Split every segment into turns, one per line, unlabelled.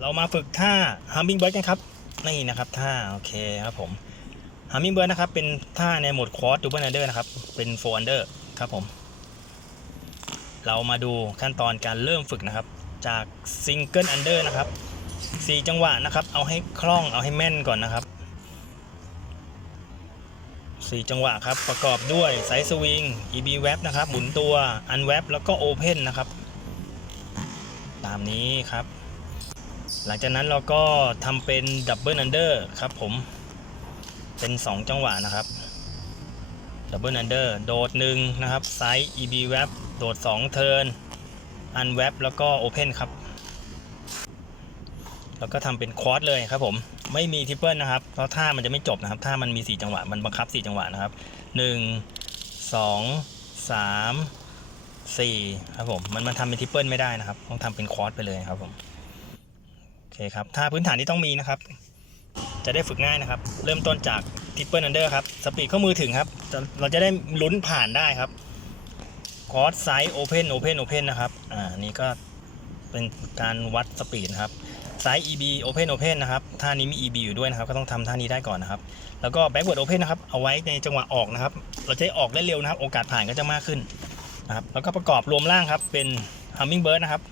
เรามาฝึกท่า Hummingbird กันครับ นี่นะครับท่าโอเคครับผม Hummingbird นะครับ เป็นท่าในโหมด Quad Double Under นะครับ เป็น4 Under ครับผม เรามาดูขั้นตอนการเริ่มฝึกนะครับ จาก Single Under นะครับ4จังหวะนะครับ เอาให้คล่องเอาให้แม่นก่อนนะครับ4จังหวะครับ ประกอบด้วยไซส์สวิง EB Wrap นะครับ หมุนตัว Unwrap แล้วก็ Open นะครับ ตามนี้ครับ หลังจากนั้นเราก็ทำเป็น Double Under ครับผม เป็น 2 จังหวะนะครับ Double Under โดด1นะครับไซส์ EB Wrap โดด2เทิร์น Unwrap แล้วก็ Open ครับ แล้วก็ทำเป็นควอดเลยครับผม ไม่มีทิปเปิลนะครับ เพราะท่ามันจะไม่จบนะครับท่ามันมี 4 จังหวะ มันบังคับ 4 จังหวะนะครับ 1 2 3 4 ครับผม มันมันทำเป็นทิปเปิลไม่ได้นะครับ ต้องทำเป็นควอดไปเลยครับผม เคครับท่าพื้นฐานที่ต้องมีนะครับ จะได้ฝึกง่ายนะครับ เริ่มต้นจากทิปเปิลอันเดอร์ครับ สปีดข้อมือถึงครับ เราจะได้ลุ้นผ่านได้ครับควอดไซส์โอเพนโอเพนโอเพนนะครับ อ่า นี่ก็เป็นการวัดสปีดครับไซส์ EB Open Open นะครับ ท่านี้มี EB อยู่ด้วยนะครับ ก็ต้องทำท่านี้ได้ก่อนนะครับ แล้วก็ Backward Open นะครับ เอาไว้ในจังหวะออกนะครับ เราจะได้ออกได้เร็วนะครับ โอกาสผ่านก็จะมากขึ้นนะครับ แล้วก็ประกอบรวมร่างครับ เป็น Hummingbird นะครับ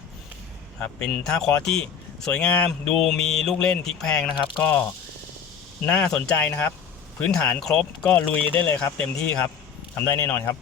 ครับ เป็นท่าคอร์ที่ สวยงามดูมีลูกเล่นพลิกแพงนะครับ ก็น่าสนใจนะครับ พื้นฐานครบก็ลุยได้เลยครับ เต็มที่ครับทำได้แน่นอนครับ